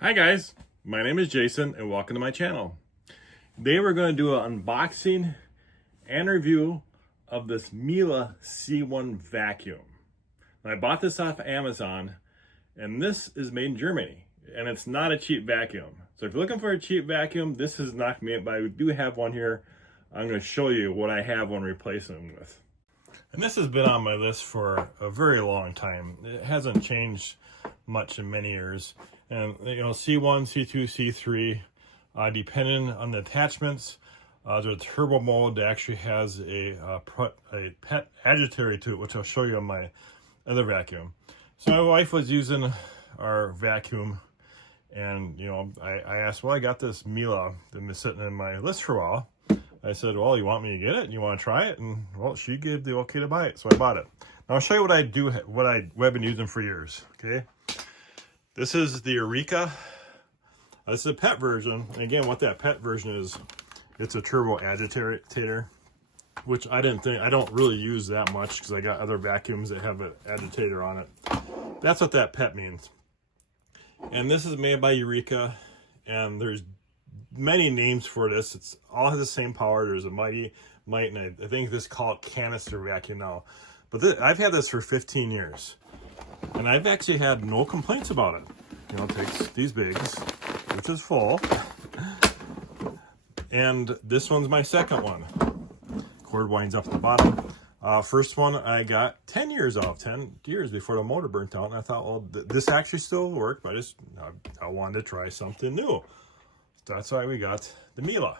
Hi guys, my name is Jason and welcome to my channel. Today we're going to do an unboxing and review of this Miele C1 vacuum. I bought this off Amazon and this is made in Germany and it's not a cheap vacuum. So if you're looking for a cheap vacuum, this has knocked me up, but I do have one here. I'm going to show you what I have one replacing them with. And this has been on my list for a very long time. It hasn't changed much in many years. And you know, C1, C2, C3, depending on the attachments, there's a turbo mode that actually has a pet agitator to it, which I'll show you on my other vacuum. So my wife was using our vacuum, and you know, I asked, well, I got this Miele that been sitting in my list for a while. I said, well, you want me to get it? You want to try it? And well, she gave the okay to buy it, so I bought it. Now I'll show you what I've been using for years. Okay. This is the Eureka. This is a pet version. And again, what that pet version is, it's a turbo agitator, which I don't really use that much because I got other vacuums that have an agitator on it. That's what that pet means. And this is made by Eureka, and there's many names for this. It's all has the same power. There's a Mite, and I think this is called Canister vacuum now. But I've had this for 15 years. And I've actually had no complaints about it. You know, it takes these bigs, which is full. And this one's my second one. Cord winds up at the bottom. First one I got 10 years off, 10 years before the motor burnt out. And I thought, well, this actually still worked, but I wanted to try something new. So that's why we got the Miele.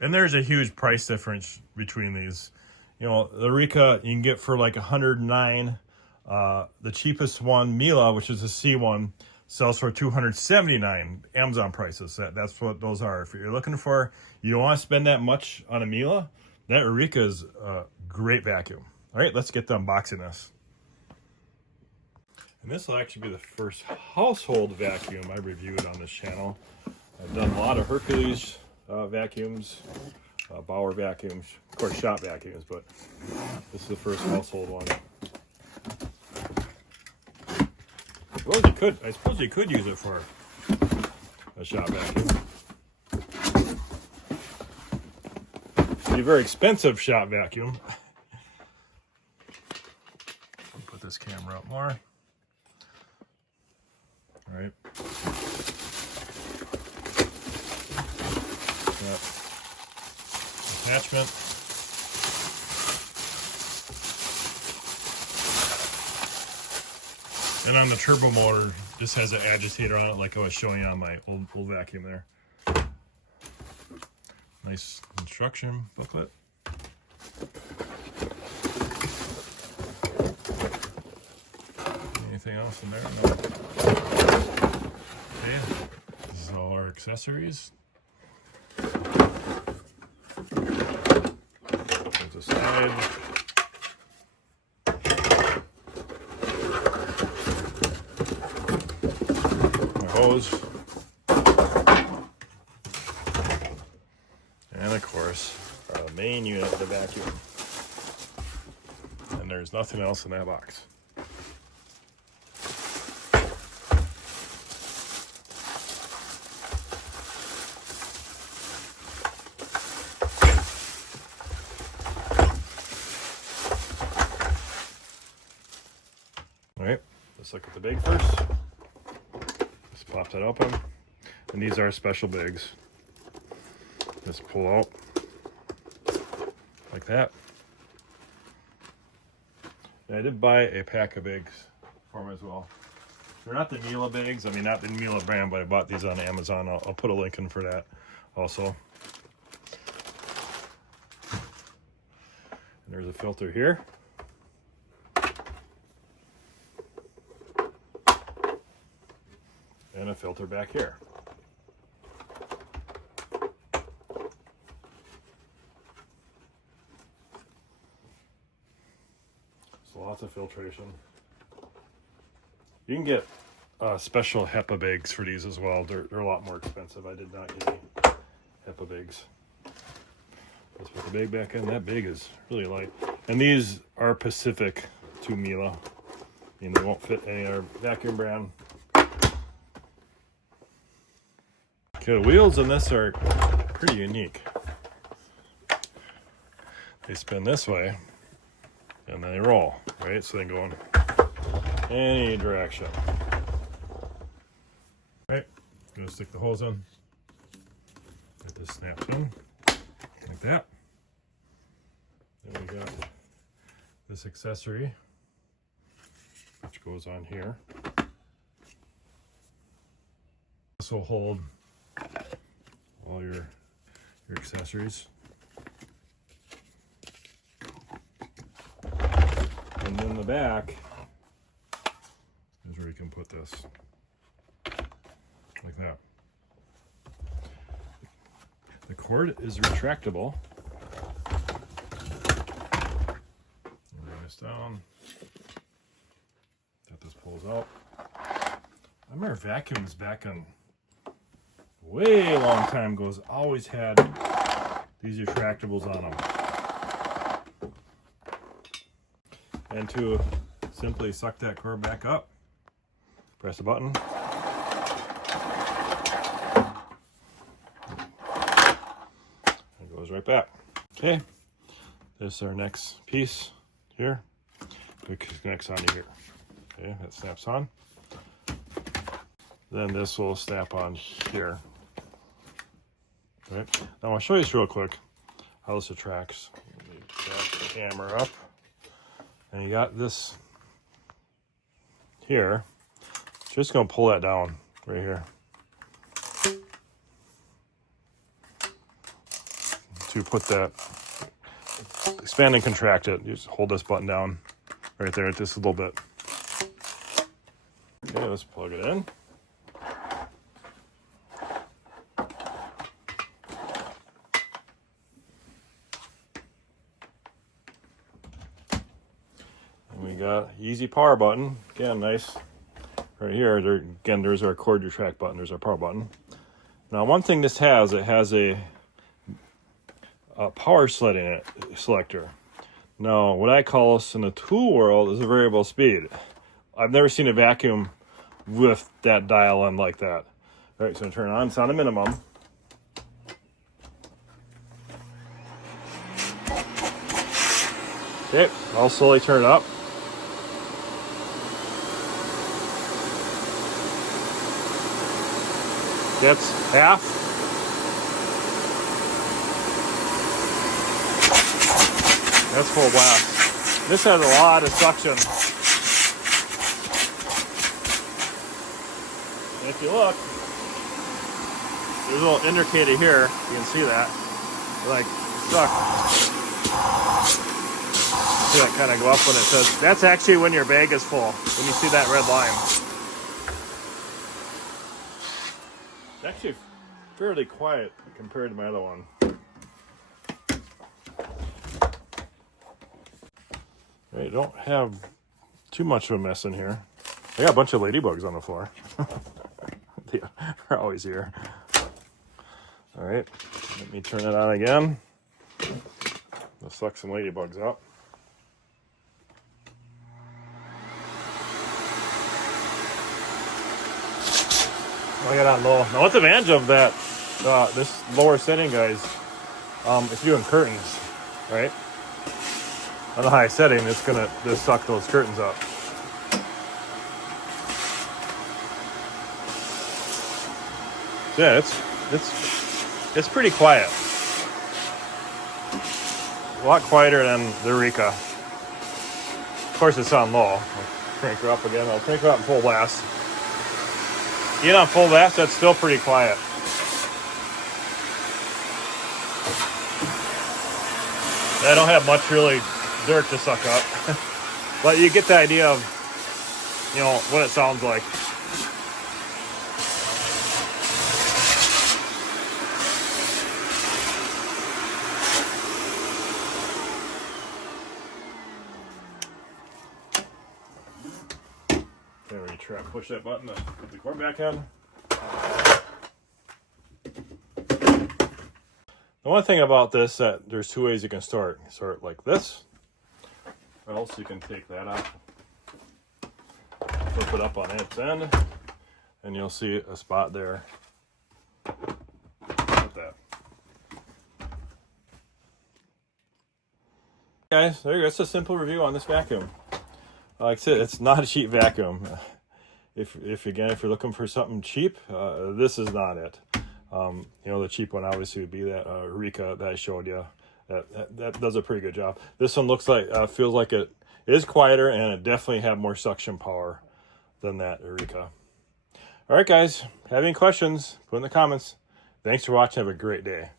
And there's a huge price difference between these. You know, the Eureka you can get for like $109. The cheapest one, Miele, which is a C1, sells for $279. Amazon prices. That's what those are. If you're looking for, you don't want to spend that much on a Miele, that Eureka is a great vacuum. All right, let's get to unboxing this. And this will actually be the first household vacuum I reviewed on this channel. I've done a lot of Hercules vacuums, Bauer vacuums, of course shop vacuums, but this is the first household one. Well, I suppose you could use it for a shop vacuum. It's a very expensive shop vacuum. Put this camera up more. All right. Yep. Attachment. And on the turbo motor, this has an agitator on it like I was showing you on my old vacuum there. Nice instruction booklet. Anything else in there? No. Okay, this is all our accessories. There's a slide. Hose, and of course our main unit of the vacuum, and there's nothing else in that box. All right, let's look at the big first. Pop that open, and these are special bigs. Just pull out like that. And I did buy a pack of bigs for them as well. They're not the Miele bigs, I mean not the Miele brand, but I bought these on Amazon. I'll put a link in for that also. And there's a filter here. And a filter back here. So lots of filtration. You can get special HEPA bigs for these as well. They're a lot more expensive. I did not get any HEPA bigs. Let's put the big back in. That big is really light. And these are specific to Miele. I mean, they won't fit any other vacuum brand. Okay, the wheels in this are pretty unique. They spin this way and then they roll, right? So they go in any direction. Right, I'm gonna stick the hose in. Get this snapped in like that. Then we got this accessory which goes on here. This will hold all your accessories. And then the back is where you can put this, like that. The cord is retractable. Bring this down. That this pulls out. I remember vacuums back in way long time ago always had these retractables on them. And to simply suck that cord back up, press a button. It goes right back. Okay, this is our next piece here. It connects onto here. Okay, that snaps on. Then this will snap on here. Right. Now I'll show you this real quick how this attracts. Back the camera up. And you got this here. Just gonna pull that down right here. To put that, expand and contract it. You just hold this button down right there at this a little bit. Okay, let's plug it in. We got easy power button. Again, nice. Right here, again, there's our cord retract button. There's our power button. Now, one thing this has, it has a power selector. Now, what I call this in the tool world is a variable speed. I've never seen a vacuum with that dial on like that. All right, so I'm turn it on. It's on a minimum. Okay, I'll slowly turn it up. That's half. That's full blast. This has a lot of suction. And if you look, there's a little indicator here. You can see that. Like, suck. See that kind of go up when it says, that's actually when your bag is full. When you see that red line. It's actually fairly quiet compared to my other one. Right, don't have too much of a mess in here. I got a bunch of ladybugs on the floor. They're always here. All right, let me turn it on again. Let's suck some ladybugs out. I got on low. Now, what's the advantage of that? This lower setting, guys, if you're doing curtains, right? On the high setting, it's gonna just suck those curtains up. Yeah, it's pretty quiet. A lot quieter than the Eureka. Of course, it's on low. I'll crank her up again. I'll crank her up in full blast. Even on full blast, that's still pretty quiet. I don't have much really dirt to suck up, but you get the idea of, you know, what it sounds like. There we try to push that button to put the cord back in. The one thing about this, that there's two ways you can store it. You store it like this, or else you can take that out, flip it up on its end, and you'll see a spot there guys, there you go. It's a simple review on this vacuum. Like I said, it's not a cheap vacuum. If you're looking for something cheap, this is not it. You know, the cheap one obviously would be that Eureka that I showed you. That does a pretty good job. This one looks like, feels like it is quieter, and it definitely have more suction power than that Eureka. All right, guys, have any questions, put in the comments. Thanks for watching. Have a great day.